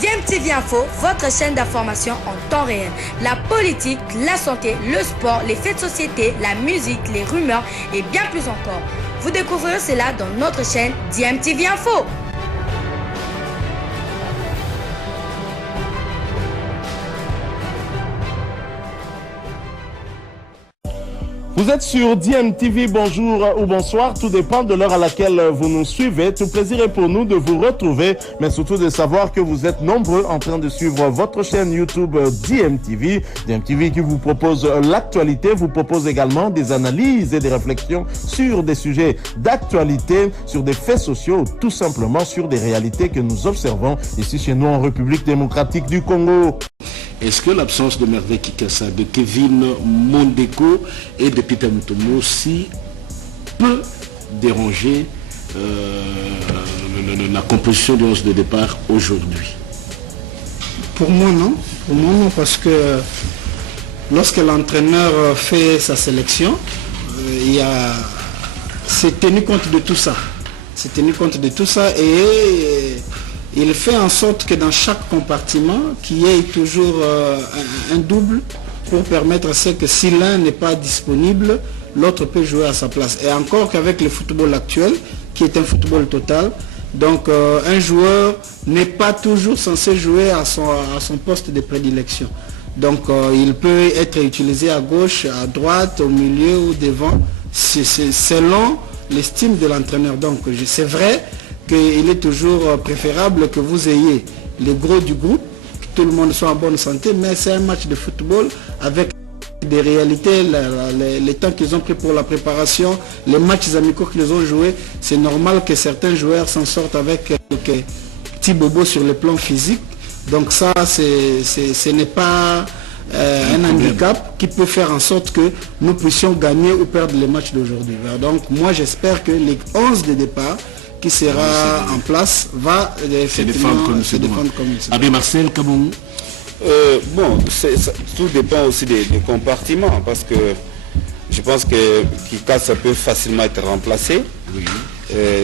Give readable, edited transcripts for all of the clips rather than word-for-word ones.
DMTV Info, votre chaîne d'information en temps réel. La politique, la santé, le sport, les faits de société, la musique, les rumeurs et bien plus encore. Vous découvrirez cela dans notre chaîne DMTV Info. Vous êtes sur DMTV, bonjour ou bonsoir, tout dépend de l'heure à laquelle vous nous suivez. Tout plaisir est pour nous de vous retrouver, mais surtout de savoir que vous êtes nombreux en train de suivre votre chaîne YouTube DMTV. DMTV qui vous propose l'actualité, vous propose également des analyses et des réflexions sur des sujets d'actualité, sur des faits sociaux, tout simplement sur des réalités que nous observons ici chez nous en République démocratique du Congo. Est-ce que l'absence de Merveille Kikassa, de Kevin Mondeko et de Peter Mutombo aussi peut déranger la composition du 11 de départ aujourd'hui? Pour moi non. Pour moi non, parce que lorsque l'entraîneur fait sa sélection, c'est tenu compte de tout ça. C'est tenu compte de tout ça et il fait en sorte que dans chaque compartiment, qu'il y ait toujours un double pour permettre à ce que si l'un n'est pas disponible, l'autre peut jouer à sa place. Et encore qu'avec le football actuel, qui est un football total, donc un joueur n'est pas toujours censé jouer à son poste de prédilection. Donc il peut être utilisé à gauche, à droite, au milieu ou devant, c'est selon l'estime de l'entraîneur. Donc c'est vrai qu'il est toujours préférable que vous ayez les gros du groupe, que tout le monde soit en bonne santé, mais c'est un match de football avec des réalités, les temps qu'ils ont pris pour la préparation, les matchs amicaux qu'ils ont joués. C'est normal que certains joueurs s'en sortent avec quelques petits bobos sur le plan physique. Donc ça, ce n'est pas un handicap qui peut faire en sorte que nous puissions gagner ou perdre les matchs d'aujourd'hui. Donc moi j'espère que les 11 de départ qui sera en place va se défendre comme ça. Abbé Marcel Kabon. Bon, tout dépend aussi des compartiments, parce que je pense que Kikassa peut facilement être remplacé. Oui.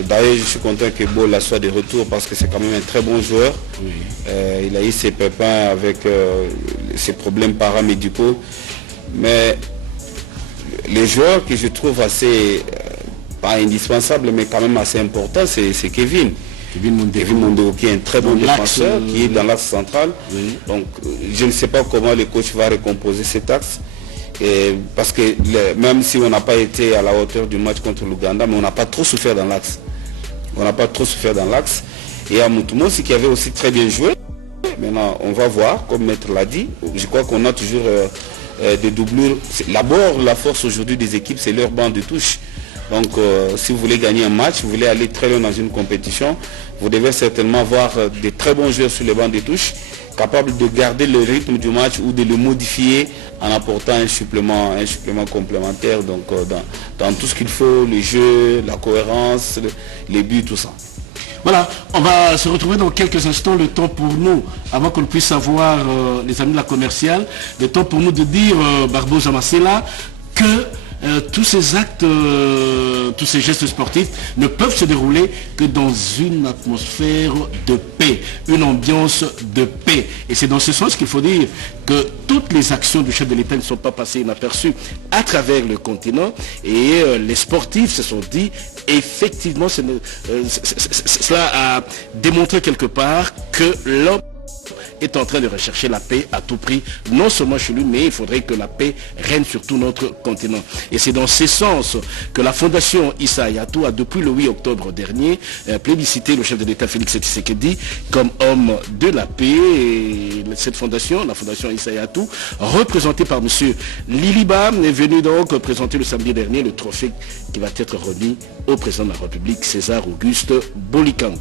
D'ailleurs, je suis content que Bola soit de retour parce que c'est quand même un très bon joueur. Oui. Il a eu ses pépins avec ses problèmes paramédicaux. Mais les joueurs que je trouve assez, pas indispensables, mais quand même assez importants, c'est Kevin. Kevin Mondeko qui est un très bon défenseur, qui est dans l'axe central. Oui. Donc je ne sais pas comment le coach va recomposer cet axe. Parce que même si on n'a pas été à la hauteur du match contre l'Ouganda, mais on n'a pas trop souffert dans l'axe. Et à Mutombo, qui avait aussi très bien joué. Maintenant, on va voir, comme Maître l'a dit. Je crois qu'on a toujours des doublures. D'abord, la force aujourd'hui des équipes, c'est leur banc de touche. Donc si vous voulez gagner un match, vous voulez aller très loin dans une compétition, vous devez certainement avoir des très bons joueurs sur les bancs de touche, capables de garder le rythme du match ou de le modifier en apportant un supplément complémentaire, donc dans tout ce qu'il faut, le jeu, la cohérence, les buts, tout ça. Voilà, on va se retrouver dans quelques instants, le temps pour nous, avant qu'on puisse avoir les amis de la commerciale, le temps pour nous de dire, Barbosa Marcela, que tous ces actes, tous ces gestes sportifs ne peuvent se dérouler que dans une atmosphère de paix, une ambiance de paix. Et c'est dans ce sens qu'il faut dire que toutes les actions du chef de l'État ne sont pas passées inaperçues à travers le continent. Et les sportifs se sont dit, effectivement, cela a démontré quelque part que l'homme est en train de rechercher la paix à tout prix, non seulement chez lui, mais il faudrait que la paix règne sur tout notre continent. Et c'est dans ce sens que la fondation Issa Hayatou a, depuis le 8 octobre dernier, plébiscité le chef de l'État Félix Tshisekedi comme homme de la paix. Et cette fondation, la fondation Issa Hayatou, représentée par M. Liliba, est venue donc présenter le samedi dernier le trophée qui va être remis au président de la République, César Auguste Bolikango.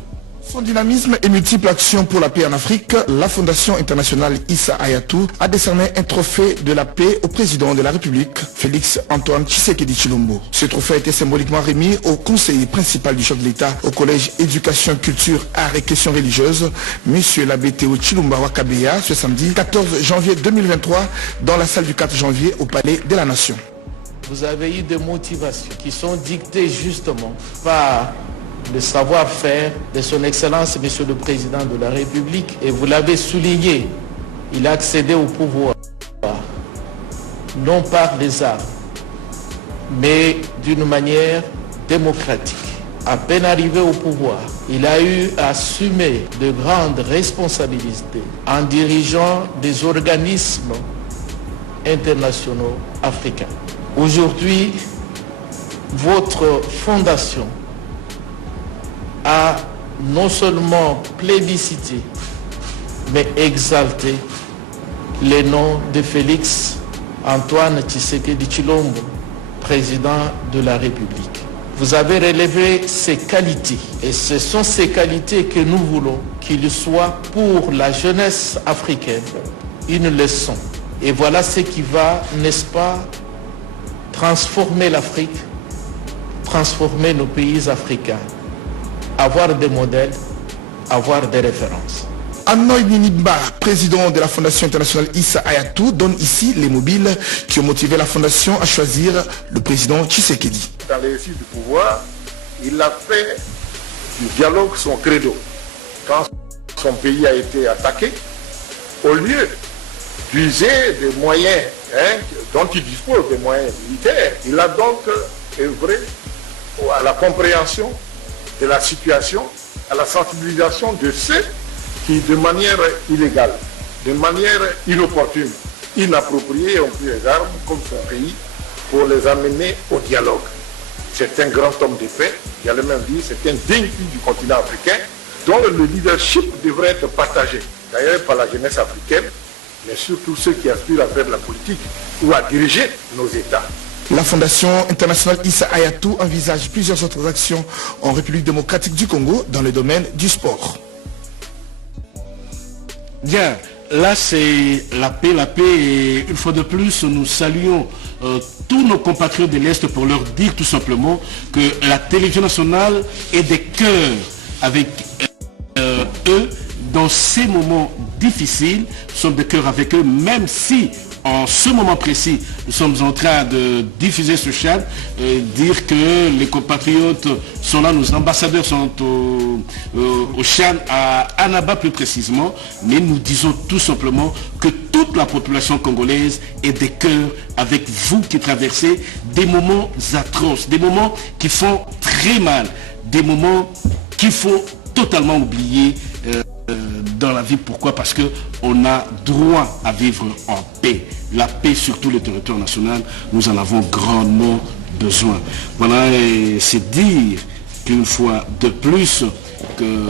Son dynamisme et multiples actions pour la paix en Afrique, la Fondation internationale Issa Hayatou a décerné un trophée de la paix au président de la République, Félix Antoine Tshisekedi Tshilombo. Ce trophée a été symboliquement remis au conseiller principal du chef de l'État au collège Éducation, Culture, Arts et Questions religieuses, M. l'abbé Théo Tshilumba Wakabeya, ce samedi 14 janvier 2023, dans la salle du 4 janvier au Palais de la Nation. Vous avez eu des motivations qui sont dictées justement par le savoir-faire de son Excellence, Monsieur le Président de la République. Et vous l'avez souligné, il a accédé au pouvoir, non par des armes, mais d'une manière démocratique. À peine arrivé au pouvoir, il a eu à assumer de grandes responsabilités en dirigeant des organismes internationaux africains. Aujourd'hui, votre fondation a non seulement plébiscité, mais exalté les noms de Félix Antoine Tshisekedi Tshilombo, président de la République. Vous avez relevé ses qualités et ce sont ces qualités que nous voulons qu'il soit pour la jeunesse africaine une leçon. Et voilà ce qui va, n'est-ce pas, transformer l'Afrique, transformer nos pays africains, avoir des modèles, avoir des références. Hanoï Ninimba, président de la Fondation internationale Issa Hayatou, donne ici les mobiles qui ont motivé la Fondation à choisir le président Tshisekedi. Dans l'exercice du pouvoir, il a fait du dialogue son credo. Quand son pays a été attaqué, au lieu d'user des moyens dont il dispose, des moyens militaires, il a donc œuvré à la compréhension de la situation, à la sensibilisation de ceux qui, de manière illégale, de manière inopportune, inappropriée, ont pris les armes comme son pays pour les amener au dialogue. C'est un grand homme de paix, il a le même dit, c'est un digne fils du continent africain dont le leadership devrait être partagé, d'ailleurs par la jeunesse africaine, mais surtout ceux qui aspirent à faire de la politique ou à diriger nos États. La Fondation internationale Issa Hayatou envisage plusieurs autres actions en République démocratique du Congo dans le domaine du sport. Bien, là c'est la paix, et une fois de plus, nous saluons tous nos compatriotes de l'Est pour leur dire tout simplement que la télévision nationale est des cœurs avec eux dans ces moments difficiles. Nous sommes de cœur avec eux, même si en ce moment précis, nous sommes en train de diffuser ce chant, dire que les compatriotes sont là, nos ambassadeurs sont au chant à Annaba plus précisément, mais nous disons tout simplement que toute la population congolaise est de cœur avec vous qui traversez des moments atroces, des moments qui font très mal, des moments qu'il faut totalement oublier dans la vie. Pourquoi? Parce qu'on a droit à vivre en paix. La paix sur tout le territoire national, nous en avons grandement besoin. Voilà, c'est dire qu'une fois de plus que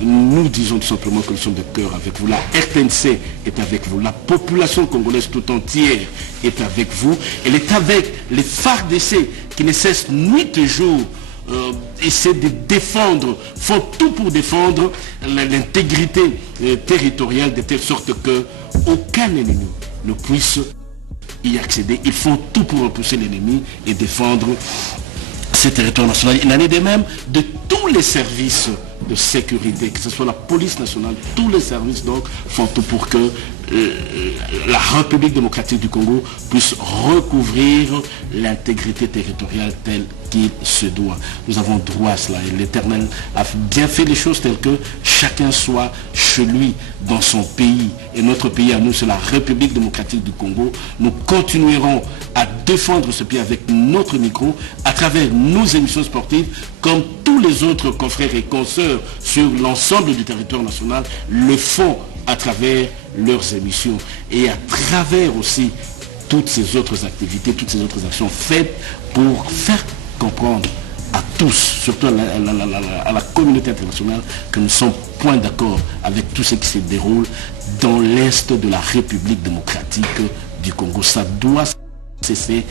nous disons tout simplement que nous sommes de cœur avec vous. La RTNC est avec vous. La population congolaise tout entière est avec vous. Elle est avec les FARDC qui ne cessent nuit et jour essaient de défendre, font tout pour défendre l'intégrité territoriale de telle sorte que aucun ennemi ne puisse y accéder. Ils font tout pour repousser l'ennemi et défendre ce territoire national. Il en est de même de tous les services de sécurité, que ce soit la police nationale, tous les services donc font tout pour que la République démocratique du Congo puisse recouvrir l'intégrité territoriale telle qu'il se doit. Nous avons droit à cela et l'Éternel a bien fait les choses telles que chacun soit chez lui dans son pays. Et notre pays à nous, c'est la République démocratique du Congo. Nous continuerons à défendre ce pays avec notre micro à travers nos émissions sportives comme tous les autres confrères et consoeurs sur l'ensemble du territoire national le font à travers leurs émissions et à travers aussi toutes ces autres activités, toutes ces autres actions faites pour faire comprendre à tous, surtout à la communauté internationale, que nous sommes point d'accord avec tout ce qui se déroule dans l'Est de la République démocratique du Congo. Ça doit cesser.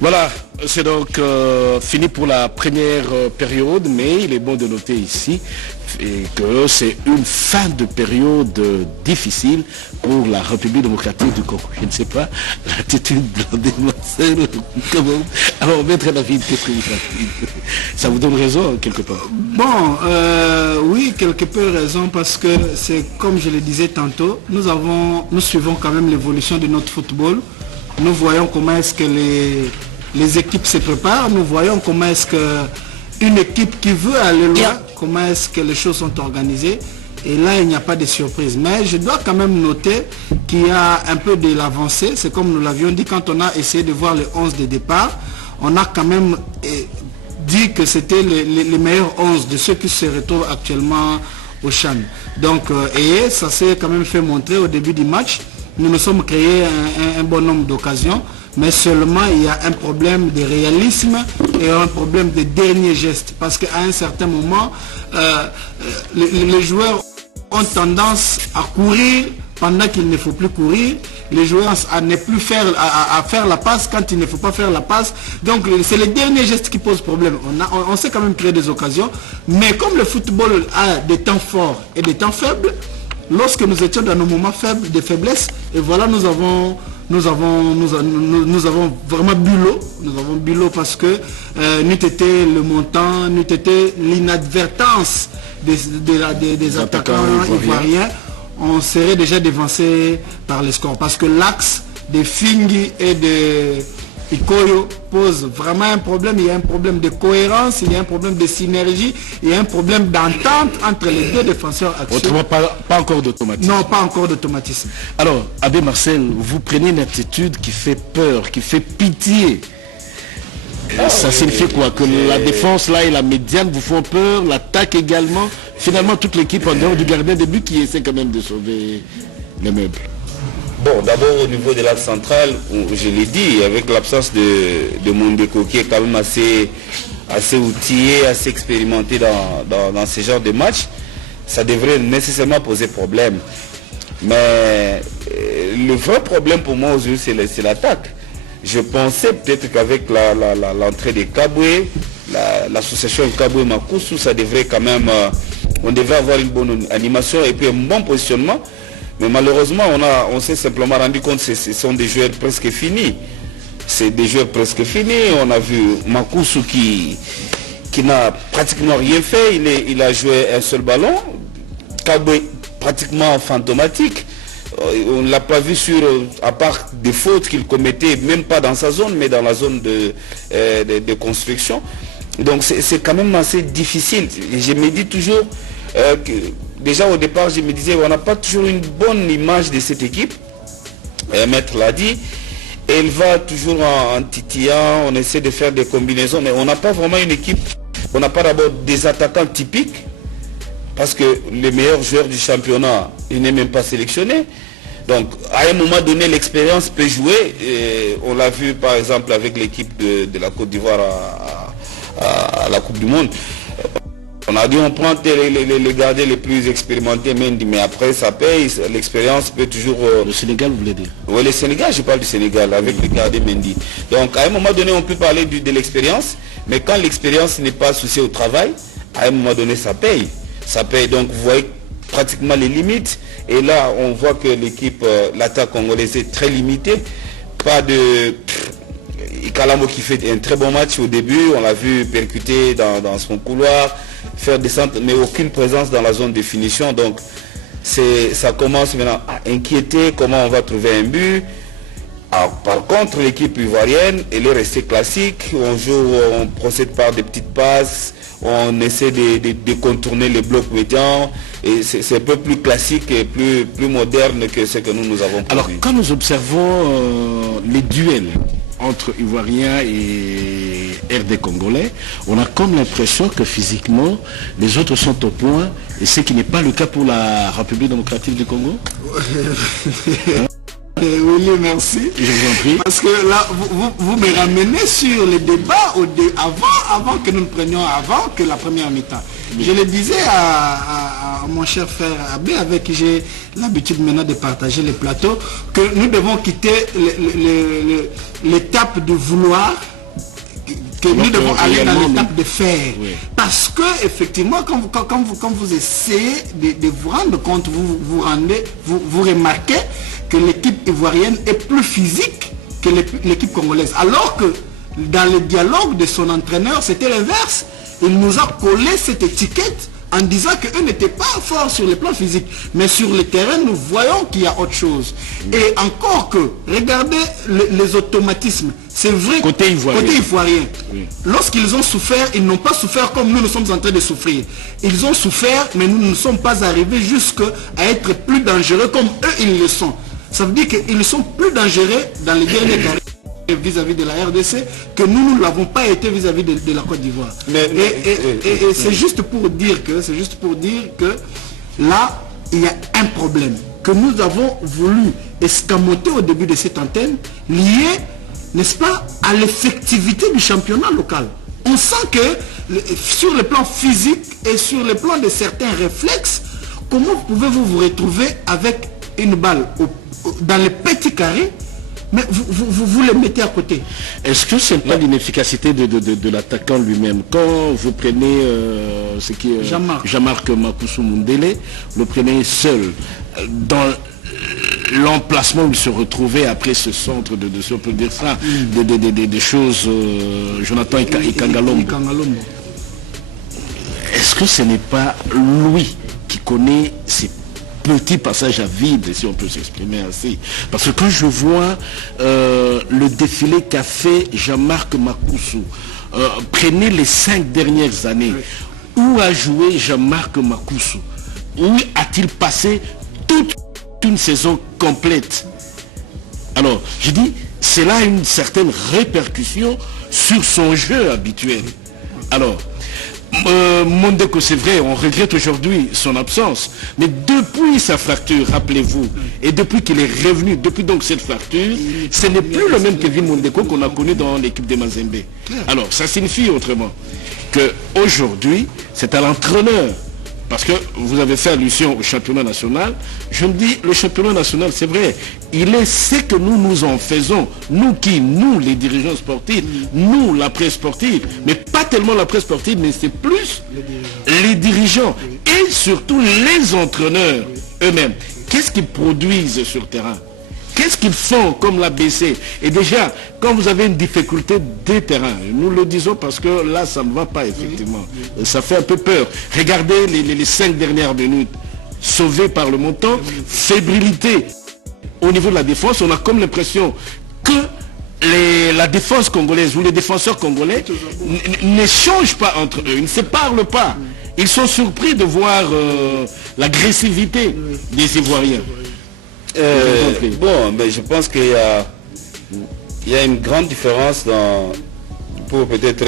Voilà, c'est donc fini pour la première période, mais il est bon de noter ici et que c'est une fin de période difficile pour la République démocratique du Congo. Je ne sais pas, l'attitude de Marcel, comment alors mettre la vie de ça vous donne raison quelque part? Bon, oui, quelque peu raison, parce que c'est comme je le disais tantôt, nous suivons quand même l'évolution de notre football. Nous voyons comment est-ce que les équipes se préparent, nous voyons comment est-ce qu'une équipe qui veut aller loin, comment est-ce que les choses sont organisées. Et là, il n'y a pas de surprise. Mais je dois quand même noter qu'il y a un peu de l'avancée. C'est comme nous l'avions dit quand on a essayé de voir les 11 de départ. On a quand même dit que c'était les meilleurs 11 de ceux qui se retrouvent actuellement au CHAN. Donc, et ça s'est quand même fait montrer au début du match. Nous nous sommes créés un bon nombre d'occasions. Mais seulement, il y a un problème de réalisme et un problème de dernier geste. Parce qu'à un certain moment, les joueurs ont tendance à courir pendant qu'il ne faut plus courir, les joueurs à ne plus faire, à faire la passe quand il ne faut pas faire la passe. Donc c'est les derniers gestes qui posent problème. On sait quand même créer des occasions, mais comme le football a des temps forts et des temps faibles, lorsque nous étions dans nos moments faibles, de faiblesse, et voilà, nous avons vraiment bulot. Nous avons bulot parce que n'eût été le montant, n'eût été l'inadvertance des attaquants ivoiriens, on serait déjà dévancé par les scores. Parce que l'axe de Fingi et de Ikoyo pose vraiment un problème. Il y a un problème de cohérence, il y a un problème de synergie, il y a un problème d'entente entre les deux défenseurs actuels. Autrement, pas encore d'automatisme. Non, pas encore d'automatisme. Alors, Abbé Marcel, vous prenez une attitude qui fait peur, qui fait pitié. Ça signifie quoi? Que la défense là et la médiane vous font peur, l'attaque également. Finalement, toute l'équipe en dehors du gardien de but qui essaie quand même de sauver les meubles. Bon, d'abord au niveau de l'axe central, je l'ai dit, avec l'absence de Mondeko qui est quand même assez outillé, assez expérimenté dans ce genre de match, ça devrait nécessairement poser problème. Mais le vrai problème pour moi aujourd'hui, c'est l'attaque. Je pensais peut-être qu'avec l'entrée de Kabwe, l'association Kabwe-Makusu, ça devrait quand même, on devrait avoir une bonne animation et puis un bon positionnement. Mais malheureusement, on s'est simplement rendu compte que ce sont des joueurs presque finis. C'est des joueurs presque finis. On a vu Makusu qui n'a pratiquement rien fait. Il a joué un seul ballon. Kabwe pratiquement fantomatique. On ne l'a pas vu à part des fautes qu'il commettait, même pas dans sa zone, mais dans la zone de construction. Donc c'est quand même assez difficile. Et je me dis toujours que déjà au départ, je me disais, on n'a pas toujours une bonne image de cette équipe. Maître l'a dit. Elle va toujours en titillant, on essaie de faire des combinaisons, mais on n'a pas vraiment une équipe. On n'a pas d'abord des attaquants typiques. Parce que les meilleurs joueurs du championnat, il n'est même pas sélectionné. Donc, à un moment donné, l'expérience peut jouer. Et on l'a vu, par exemple, avec l'équipe de la Côte d'Ivoire à la Coupe du Monde. On a dit, on prend les gardiens les plus expérimentés, mais après, ça paye. L'expérience peut toujours... Le Sénégal, vous voulez dire? Oui, le Sénégal, je parle du Sénégal, avec le gardien Mendy. Donc, à un moment donné, on peut parler de l'expérience. Mais quand l'expérience n'est pas associée au travail, à un moment donné, ça paye. Ça paye, donc vous voyez pratiquement les limites. Et là, on voit que l'équipe, l'attaque congolaise est très limitée. Pas de... Kalamo qui fait un très bon match au début. On l'a vu percuter dans son couloir, faire des centres, mais aucune présence dans la zone de finition. Donc, ça commence maintenant à inquiéter comment on va trouver un but. Alors, par contre, l'équipe ivoirienne, elle est restée classique. On joue, on procède par des petites passes. On essaie de contourner les blocs médians et c'est un peu plus classique et plus moderne que ce que nous avons produit. Alors quand nous observons les duels entre Ivoiriens et RD Congolais, on a comme l'impression que physiquement les autres sont au point, et ce qui n'est pas le cas pour la République démocratique du Congo. Oui, merci. Je vous en prie. Parce que là, vous me ramenez sur les débats avant que nous ne prenions avant que la première mi-temps. Oui. Je le disais à mon cher frère Abbé, avec qui j'ai l'habitude maintenant de partager les plateaux, que nous devons quitter l'étape de vouloir, que nous devons aller dans l'étape de faire. Oui. Parce que effectivement, quand vous essayez de vous rendre compte, vous remarquez que l'équipe ivoirienne est plus physique que l'équipe congolaise. Alors que dans le dialogue de son entraîneur, c'était l'inverse. Il nous a collé cette étiquette en disant qu'eux n'étaient pas forts sur le plan physique. Mais sur le terrain, nous voyons qu'il y a autre chose. Et encore que, regardez les automatismes. c'est vrai, côté ivoirien. Oui. Lorsqu'ils ont souffert, ils n'ont pas souffert comme nous sommes en train de souffrir. Ils ont souffert, mais nous ne sommes pas arrivés jusqu'à être plus dangereux comme eux, ils le sont. Ça veut dire qu'ils sont plus dangereux dans les derniers carrés vis-à-vis de la RDC que nous ne l'avons pas été vis-à-vis de la Côte d'Ivoire. Et c'est juste pour dire que là, il y a un problème que nous avons voulu escamoter au début de cette antenne, lié, n'est-ce pas, à l'effectivité du championnat local. On sent que sur le plan physique et sur le plan de certains réflexes, comment pouvez-vous vous retrouver avec une balle dans les petits carrés, mais vous le mettez à côté? Est-ce que ce n'est pas l'inefficacité de l'attaquant lui-même? Quand vous prenez ce qui est Jean-Marc Makousou Mundele, vous le prenez seul dans l'emplacement où il se retrouvait après ce centre si on peut dire ça, des choses, Jonathan Ikangalombo. Est-ce que ce n'est pas lui qui connaît ces petits passages à vide, si on peut s'exprimer ainsi? Parce que quand je vois le défilé qu'a fait Jean-Marc Makousou, prenez les 5 dernières années, où a joué Jean-Marc Makousou? Où a-t-il passé toute une saison complète? Alors, je dis, c'est là une certaine répercussion sur son jeu habituel. Alors, Mondeko, c'est vrai, on regrette aujourd'hui son absence, mais depuis sa fracture, rappelez-vous, et depuis qu'il est revenu, depuis donc cette fracture, ce n'est plus le même Kevin Mondeko qu'on a connu dans l'équipe de Mazembe. Alors, ça signifie autrement qu'aujourd'hui, c'est à l'entraîneur. Parce que vous avez fait allusion au championnat national. Je me dis, le championnat national, c'est vrai, il est ce que nous en faisons. Nous les dirigeants sportifs, nous, la presse sportive. Mais pas tellement la presse sportive, mais c'est plus les dirigeants. Et surtout les entraîneurs eux-mêmes. Qu'est-ce qu'ils produisent sur le terrain? Qu'est-ce qu'ils font comme l'ABC? Et déjà, quand vous avez une difficulté des terrains, nous le disons parce que là, ça ne va pas effectivement. Ça fait un peu peur. Regardez les 5 dernières minutes, sauvées par le montant, fébrilité. Au niveau de la défense, on a comme l'impression que la défense congolaise ou les défenseurs congolais n'échangent pas entre eux, ils ne se parlent pas. Ils sont surpris de voir l'agressivité des Ivoiriens. Bon, mais je pense qu'il y a une grande différence pour peut-être,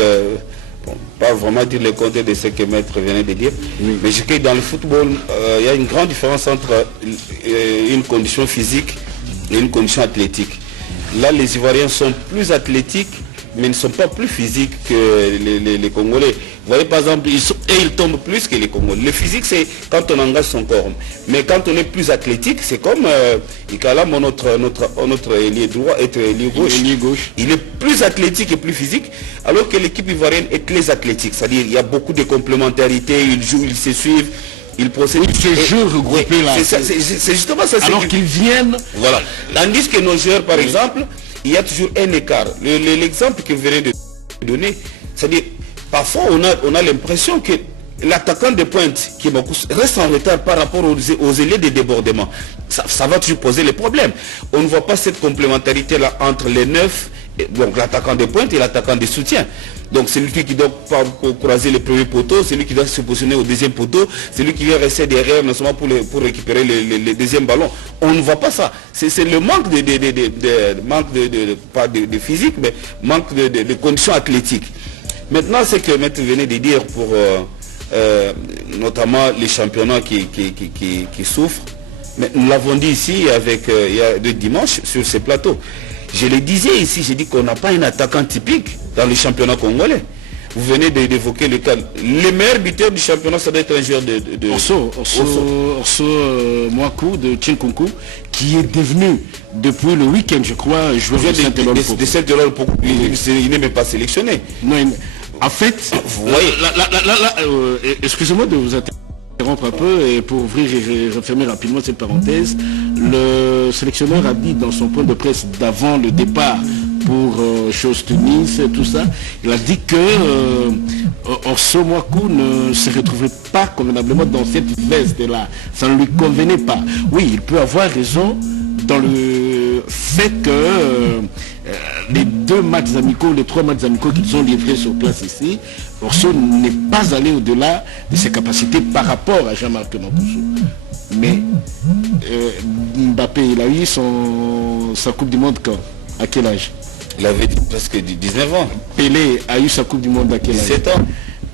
pas vraiment dire le contraire de ce que Maître venait de dire, mais je sais que dans le football, il y a une grande différence entre une condition physique et une condition athlétique. Là, les Ivoiriens sont plus athlétiques, mais ne sont pas plus physiques que les Congolais. Vous voyez, par exemple, ils tombent plus que les Congolais. Le physique, c'est quand on engage son corps. Mais quand on est plus athlétique, c'est comme Ikalam, notre ailier droit, être ailier gauche. Il est plus athlétique et plus physique, alors que l'équipe ivoirienne est très athlétique. C'est-à-dire, il y a beaucoup de complémentarité, ils jouent, ils se suivent. Ils procèdent. Ces jeux regroupés là. C'est justement ça. Alors qu'ils viennent. Voilà. Tandis que nos joueurs, par exemple, il y a toujours un écart. L'exemple que vous venez de donner, c'est-à-dire, parfois on a l'impression que l'attaquant de pointe qui reste en retard par rapport aux ailiers de débordement. Ça va toujours poser les problèmes. On ne voit pas cette complémentarité là entre les 9, donc l'attaquant de pointe et l'attaquant de soutien. Donc c'est lui qui doit croiser le premier poteau, c'est lui qui doit se positionner au deuxième poteau, c'est lui qui vient rester derrière, non seulement pour récupérer le deuxième ballon. On ne voit pas ça. C'est le manque pas de physique, mais manque de conditions athlétiques. Maintenant, c'est que Maître venait de dire pour notamment les championnats qui souffrent. Mais nous l'avons dit ici il y a deux dimanches sur ces plateaux. Je le disais ici, j'ai dit qu'on n'a pas un attaquant typique dans le championnat congolais. Vous venez d'évoquer le cas. Le meilleur buteur du championnat, ça doit être un joueur de Orso Mwaku de Tchinkunku, qui est devenu, depuis le week-end, je crois, joueur de Saint-Éloi-le-Poko. De Saint-Éloi-le-Poko. Il n'est même pas sélectionné. Non, en fait, vous voyez, excusez-moi de vous interrompre un peu, et pour ouvrir et refermer rapidement cette parenthèse, le sélectionneur a dit dans son point de presse d'avant le départ pour Chose-Tunis, tout ça, il a dit que Orso Mwaku ne se retrouvait pas convenablement dans cette veste-là. Ça ne lui convenait pas. Oui, il peut avoir raison dans le fait que les 2 matchs amicaux, les 3 matchs amicaux qu'ils ont livrés sur place ici, Orso n'est pas allé au-delà de ses capacités par rapport à Jean-Marc Mancuso. Mais Mbappé, il a eu sa Coupe du Monde quand? À quel âge? Il avait presque 19 ans. Pelé a eu sa Coupe du Monde à quel âge? 17 ans.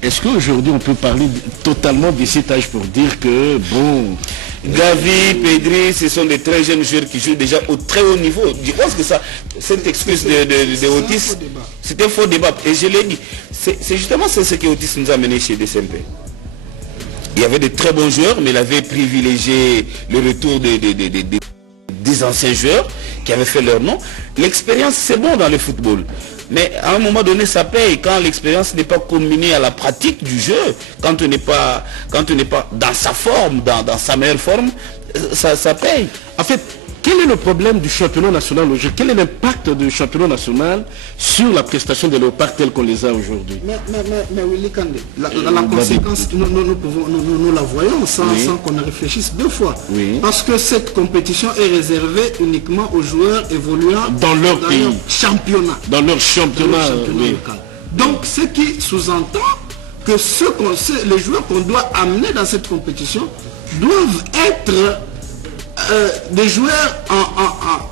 Est-ce qu'aujourd'hui on peut parler totalement de cet âge pour dire que, bon... Gavi, Pedri, ce sont des très jeunes joueurs qui jouent déjà au très haut niveau. Je pense que cette excuse de Otis, c'était un faux débat. Et je l'ai dit, c'est justement ce que Otis nous a mené chez DCMP. Il y avait de très bons joueurs, mais il avait privilégié le retour des anciens joueurs qui avaient fait leur nom. L'expérience, c'est bon dans le football. Mais à un moment donné, ça paye quand l'expérience n'est pas combinée à la pratique du jeu, quand on n'est pas dans sa forme, dans sa meilleure forme, ça paye. En fait, quel est le problème du championnat national aujourd'hui? Quel est l'impact du championnat national sur la prestation des Léopards tels qu'on les a aujourd'hui? Mais Willy Kandé, la conséquence, nous la voyons sans qu'on ne réfléchisse 2 fois. Oui. Parce que cette compétition est réservée uniquement aux joueurs évoluant dans leur pays, championnat. Dans leur championnat, local. Donc, ce qui sous-entend que les joueurs qu'on doit amener dans cette compétition doivent être des joueurs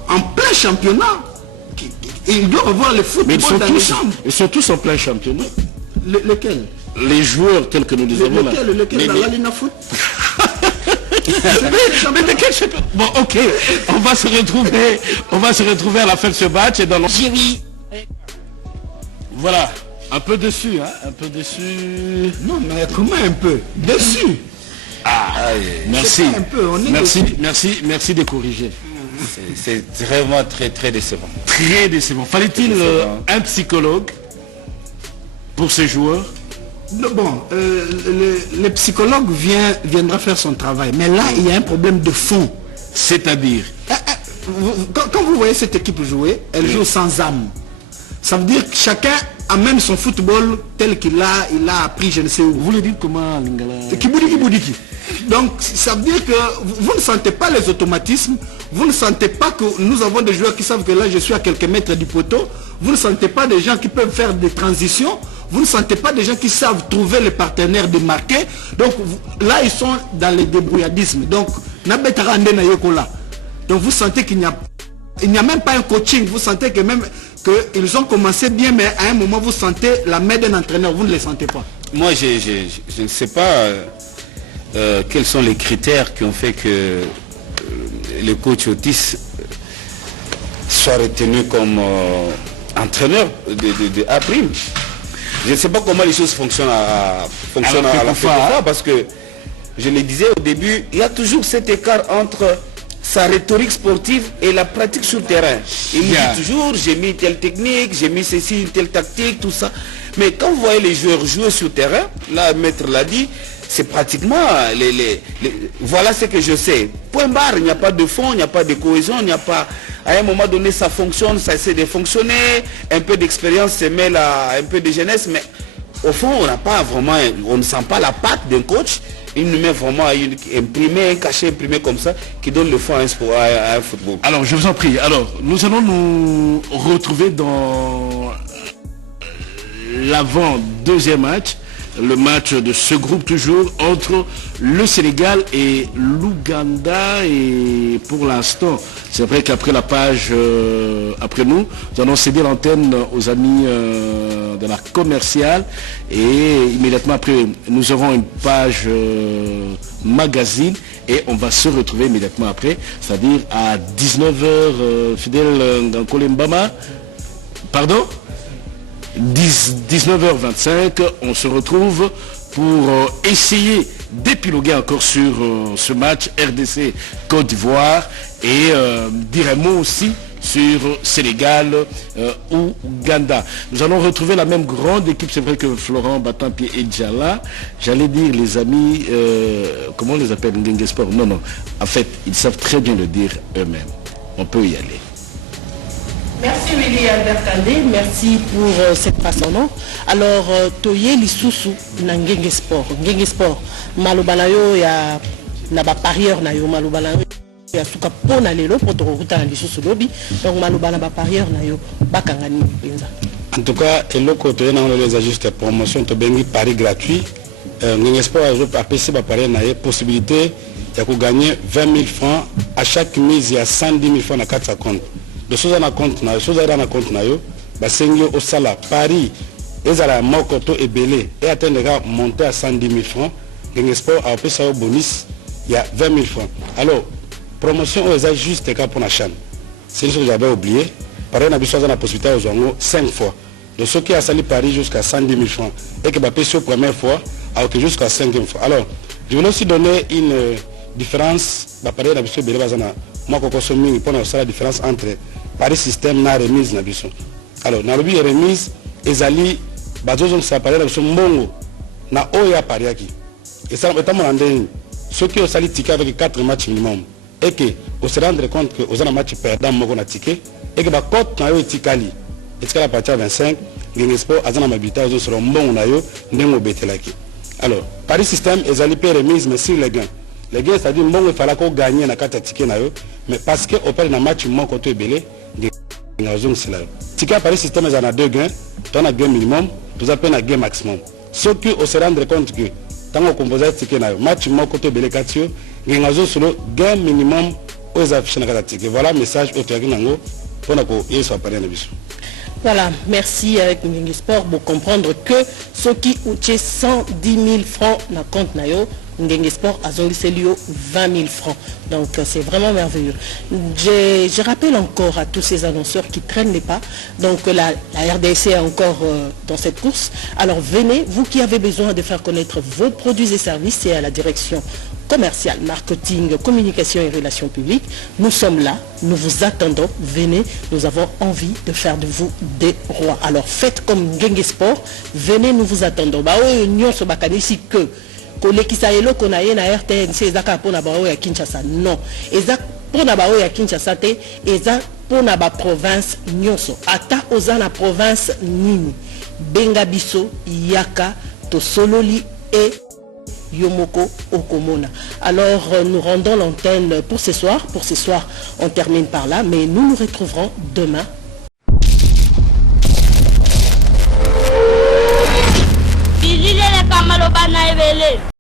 en plein championnat. Ils doivent avoir le football dans les jambes. Ils sont tous en plein championnat. Lesquels? Les joueurs tels que nous les avons là. Lequel la Lina Foot? Mais lequel championnat? Bon, ok, on va se retrouver à la fin de ce match et dans l'Algérie. Voilà, un peu dessus, hein, un peu dessus. Non, mais comment un peu? Dessus. Merci. Merci de corriger. C'est vraiment très très décevant. Très décevant. Fallait-il un psychologue pour ces joueurs? Bon, le psychologue viendra faire son travail. Mais là, il y a un problème de fond. C'est-à-dire? Quand vous voyez cette équipe jouer, elle joue sans âme. Ça veut dire que chacun amène son football tel qu'il a appris, je ne sais où. Vous le dites comment, Lingala? Kiboudiki. Donc, ça veut dire que vous ne sentez pas les automatismes, vous ne sentez pas que nous avons des joueurs qui savent que là, je suis à quelques mètres du poteau, vous ne sentez pas des gens qui peuvent faire des transitions, vous ne sentez pas des gens qui savent trouver les partenaires de marquer. Donc, là, ils sont dans le débrouillardisme. Donc, vous sentez qu'il n'y a même pas un coaching, vous sentez que même qu'ils ont commencé bien, mais à un moment, vous sentez la main d'un entraîneur, vous ne les sentez pas. Moi, je ne sais pas quels sont les critères qui ont fait que le coach Otis soit retenu comme entraîneur de A'. Je ne sais pas comment les choses fonctionnent à la fois, parce que, je le disais au début, il y a toujours cet écart entre sa rhétorique sportive et la pratique sur le terrain. Il dit toujours, j'ai mis telle technique, j'ai mis ceci, telle tactique, tout ça. Mais quand vous voyez les joueurs jouer sur le terrain, là, maître l'a dit, c'est pratiquement voilà ce que je sais. Point barre, il n'y a pas de fond, il n'y a pas de cohésion, il n'y a pas... À un moment donné, ça fonctionne, ça essaie de fonctionner, un peu d'expérience se mêle à un peu de jeunesse, mais au fond, on ne sent pas la patte d'un coach. Il nous met vraiment un cachet imprimé comme ça, qui donne le fond à un football. Alors, je vous en prie. Alors, nous allons nous retrouver dans l'avant-deuxième match. Le match de ce groupe toujours entre le Sénégal et l'Ouganda. Et pour l'instant, c'est vrai qu'après la page, après nous allons céder l'antenne aux amis de la commerciale. Et immédiatement après, nous aurons une page magazine. Et on va se retrouver immédiatement après, c'est-à-dire à 19h, Fidèle Ngankole Mbama. Pardon ? 19h25, on se retrouve pour essayer d'épiloguer encore sur ce match RDC Côte d'Ivoire et dire un mot aussi sur Sénégal ou Ouganda. Nous allons retrouver la même grande équipe, c'est vrai que Florent Batampié est déjà là. J'allais dire les amis, comment on les appelle, Ngengue Sport? Non, en fait, ils savent très bien le dire eux-mêmes. On peut y aller. Merci Willy Albert Kandé, merci pour cette façon. Alors, Toye Lisusu na Ngengue Sport. Ngengue Sport, malobalayo ya na ba parieur na yo malobalayo ya suka pona lelo pour tokuta lisusu lobi donc maloba na ba parieur na yo bakangani penza. En tout cas, eloko to na les ajustes promotion to bengi pari gratuit. Ngenge Sport a PC ba pari na possibilité ya ko gagner 20 000 francs à chaque mise, il y a 110 000 francs na 4 compte. De choses na compte na, choses na compte na yo, ba sengi au sala pari ezala moko to ebele et atteindre monter à 110 000 francs. Ngenge Sport a PC au bonus, il y a 20 000 francs. Alors, promotion aux ajustes pour la chaîne. C'est une chose que j'avais oublié. Par exemple, on a la possibilité aux 5 fois. De ceux qui a sali Paris jusqu'à 110 000 francs et qui va payer la première fois jusqu'à 5e fois. Alors, je voulais aussi donner une différence. Moi, je pense la différence entre Paris système et la remise. Alors, dans le but de remise, les alliés, ça paraît dans mbongo na oya Paris. Et ça, ceux qui ont sali ticket avec 4 matchs minimum et que on se rendre compte que aux matchs perdants moko na ticket et que ba cote na yo tikali et à partir de 25 Ngenge Sport azana mabita aux sur mbongo na yo ndengo betelaki. Alors Paris système ezali pe remise mais sur les gains c'est-à-dire mbongo il fallait qu'on gagne na kata ticket na yo mais parce que on perd na match moko to ebele ngazong cela ticket Paris système ezana 2 gains tu as gain minimum tu as peine à gain maximum ceux qui on se rendre compte que tant qu'on compose ticket na yo match moko to ebele katio ngazong solo gain minimum aux affiches na kata ticket. Voilà message au tiaki nango pour na ko yeso parler na biso. Voilà, merci avec Ngenge Sport pour comprendre que ceux qui ont 110 000 francs dans le compte Nayo, Ngenge Sport a 20 000 francs. Donc c'est vraiment merveilleux. Je rappelle encore à tous ces annonceurs qui traînent les pas. Donc la RDC est encore dans cette course. Alors venez, vous qui avez besoin de faire connaître vos produits et services, c'est à la direction commercial, marketing, communication et relations publiques. Nous sommes là, nous vous attendons, venez, nous avons envie de faire de vous des rois. Alors faites comme Ngenge Sport, venez, nous vous attendons. Bah oui, nous sommes ici que l'équisaïlo qu'on a na RTNC, ezaka pour na bao ya Kinshasa. Non, ezaka pour na bao ya Kinshasa te, ezaka pour na ba province nyonso. Ata oza na province nini, Bengabiso, Yaka, Tosololi et Yomoko Okomona. Alors nous rendons l'antenne pour ce soir. Pour ce soir, on termine par là, mais nous nous retrouverons demain.